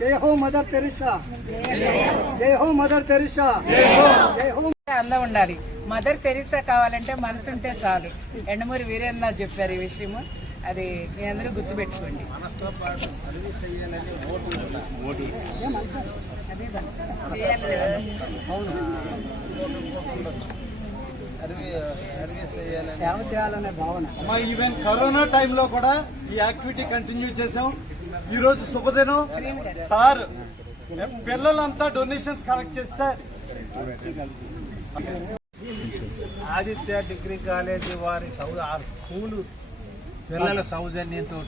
జై హో mother Teresa జై హో మదర్ తెరిసా జై హో అందం ఉండాలి మదర్ తెరిసా కావాలంటే మనసు ఉంటే చాలు ఎండమూరి వీరేంద్రనాథ్ చెప్పారు ఈ విషయము అది మీ అందరూ గుర్తుపెట్టుకోండి సేవ చేయాలనే భావన ఈవెన్ కరోనా టైంలో కూడా ఈ యాక్టివిటీ కంటిన్యూ చేసాం ఈరోజు శుభదినం సార్ పిల్లలంతా డొనేషన్స్ కలెక్ట్ చేస్తే ఆదిత్య డిగ్రీ కాలేజీ వారి ఆ స్కూలు పిల్లల సౌజన్యంతో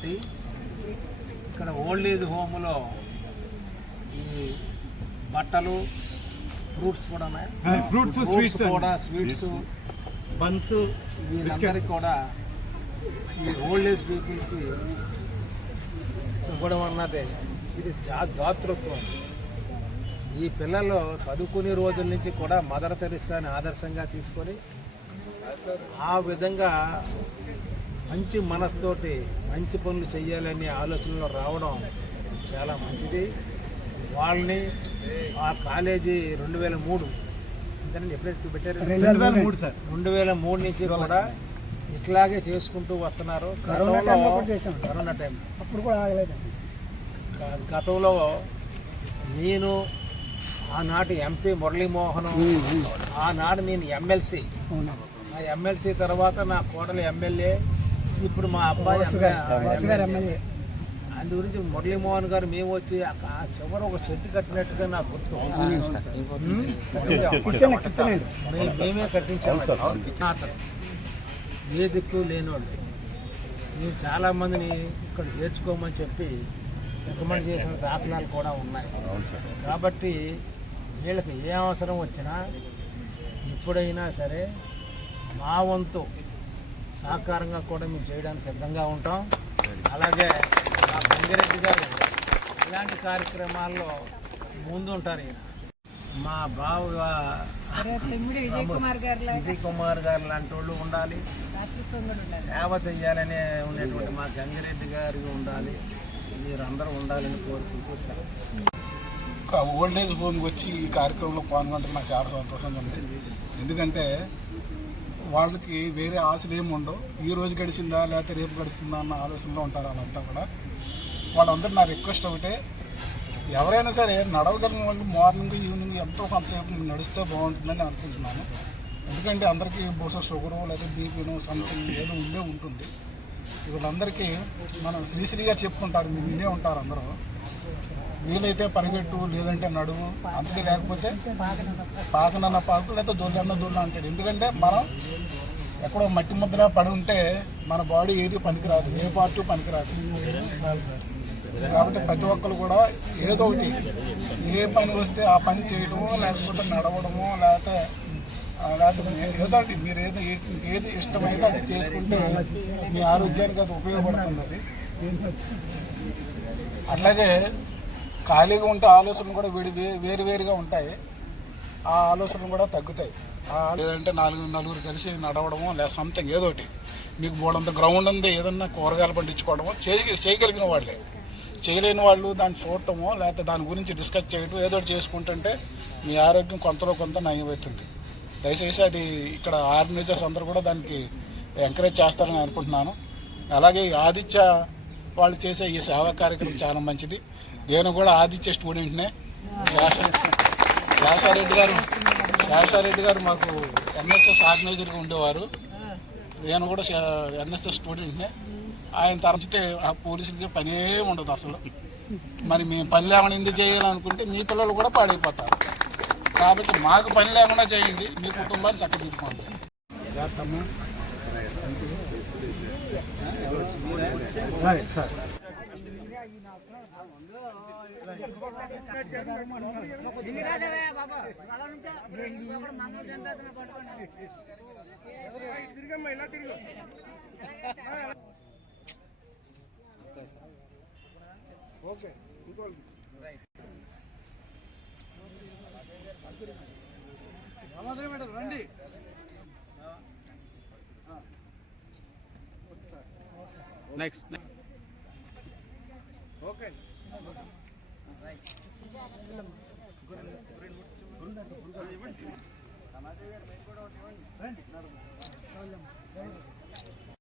ఇక్కడ ఓల్డ్ ఏజ్ హోమ్లో ఈ బట్టలు ఫ్రూట్స్ కూడా ఉన్నాయి ఫ్రూట్స్ స్వీట్స్ కూడా స్వీట్స్ బన్స్ వీరందరికీ కూడా ఈ ఓల్డ్ ఏజ్ పీపుల్కి ఇవ్వడం అన్నదే ఇది జా దాతృత్వం ఈ పిల్లలు చదువుకునే రోజుల నుంచి కూడా మదర్ తెరిసాని ఆదర్శంగా తీసుకొని ఆ విధంగా మంచి మనస్తోటి మంచి పనులు చేయాలనే ఆలోచనలో రావడం చాలా మంచిది వాళ్ళని ఆ కాలేజీ రెండు వేల మూడు ఎప్పుడైతే పెట్టారు రెండు వేల మూడు నుంచి కూడా ఇట్లాగే చేసుకుంటూ వస్తున్నారు కరోనా టైంలో కరోనా టైం అప్పుడు కూడా ఆగలేదండి గతంలో నేను ఆనాటి ఎంపీ మురళీమోహన్ ఆనాడు నేను ఎమ్మెల్సీ నా ఎమ్మెల్సీ తర్వాత నా కోటలు ఎమ్మెల్యే ఇప్పుడు మా అబ్బాయి అందు గురించి మురళీమోహన్ గారు మేము వచ్చి చివరి ఒక చెట్టు కట్టినట్టుగా నాకు గుర్తు మేమే కట్టించాము ఏ దిక్కు లేనివాడు నేను చాలామందిని ఇక్కడ చేర్చుకోమని చెప్పి రికమెండ్ చేసిన దాఖలాలు కూడా ఉన్నాయి కాబట్టి వీళ్ళకి ఏ అవసరం వచ్చినా ఎప్పుడైనా సరే మా వంతు సహకారంగా కూడా మేము చేయడానికి సిద్ధంగా ఉంటాం అలాగే మా గంగిరెడ్డి గారు ఇలాంటి కార్యక్రమాల్లో ముందుంటారు ఈయన మా బావ విజయ్ కుమార్ గారు లాంటి వాళ్ళు ఉండాలి సేవ చేయాలనే ఉండేటువంటి మా గంగిరెడ్డి గారు ఉండాలి మీరందరూ ఉండాలని కోరుకుంటూ వచ్చాను ఓల్డ్ ఏజ్ హోమ్కి వచ్చి ఈ కార్యక్రమంలో పాల్గొంటే నాకు చాలా సంతోషంగా ఉంది ఎందుకంటే వాళ్ళకి వేరే ఆశలు ఏమి ఉండవు ఈ రోజు గడిచిందా లేకపోతే రేపు గడిచిందా అన్న ఆలోచనలో ఉంటారు వాళ్ళంతా కూడా వాళ్ళందరూ నా రిక్వెస్ట్ ఒకటే ఎవరైనా సరే నడవగలిగిన వాళ్ళు మార్నింగ్ ఈవినింగ్ ఎంతో కొంతసేపు నడిస్తే బాగుంటుందని అనుకుంటున్నాను ఎందుకంటే అందరికీ బహుశా షుగరు లేదా బీపీను సంథింగ్ ఏదో ఉండే ఉంటుంది వీళ్ళందరికీ మనం శ్రీశ్రీగా చెప్పుకుంటారు మీరు వినే ఉంటారు అందరూ వీలైతే పరిగెట్టు లేదంటే నడువు అందుకే లేకపోతే పాకనన్న పాకు లేకపోతే దొల్లన్న దొల్ల అంటాడు ఎందుకంటే మనం ఎక్కడో మట్టి ముద్దలా పడి ఉంటే మన బాడీ ఏది పనికిరాదు ఏ పార్టీ పనికిరాదు కాబట్టి ప్రతి ఒక్కరు కూడా ఏదో ఒకటి ఏ పని వస్తే ఆ పని చేయడము లేకపోతే నడవడము లేకపోతే లేకపోతే ఏదో ఒకటి మీరు ఏదో ఏది ఇష్టమైతే అది చేసుకుంటే మీ ఆరోగ్యానికి అది ఉపయోగపడుతుంది అది అట్లాగే ఖాళీగా ఉంటే ఆలోచనలు కూడా విడి వేరు వేరుగా ఉంటాయి ఆ ఆలోచనలు కూడా తగ్గుతాయి లేదంటే నాలుగు నలుగురు కలిసి నడవడము లేదా సంథింగ్ ఏదోటి మీకు బోడంత గ్రౌండ్ ఉంది ఏదన్నా కూరగాయలు పండించుకోవడము చేయగలిగిన వాళ్ళే చేయలేని వాళ్ళు దాన్ని చూడటమో లేకపోతే దాని గురించి డిస్కస్ చేయటం ఏదో చేసుకుంటుంటే మీ ఆరోగ్యం కొంతలో కొంత నయమవుతుంది దయచేసి అది ఇక్కడ ఆర్గనైజర్స్ అందరూ కూడా దానికి ఎంకరేజ్ చేస్తారని అనుకుంటున్నాను అలాగే ఆదిత్య వాళ్ళు చేసే ఈ సేవా కార్యక్రమం చాలా మంచిది నేను కూడా ఆదిత్య స్టూడెంట్నే శేషారెడ్డి గారు శేషారెడ్డి గారు మాకు ఎన్ఎస్ఎస్ ఆర్గనైజర్గా ఉండేవారు నేను కూడా ఎన్ఎస్ఎస్ స్టూడెంట్నే ఆయన తరచితే ఆ పోలీసులకి పనే ఉండదు అసలు మరి మేము పని లేకుండా ఎందుకు చేయాలనుకుంటే మీ పిల్లలు కూడా పాడైపోతారు కాబట్టి మాకు పని లేకుండా చేయండి మీ కుటుంబాన్ని చక్కదిద్దుకోండి తిరిగమ్మా ఇలా తిరిగి ఓకే ఇంకోటి మేడం రండి నెక్స్ట్ ఓకే సమాజం గారు మేము కూడా చూడండి రండి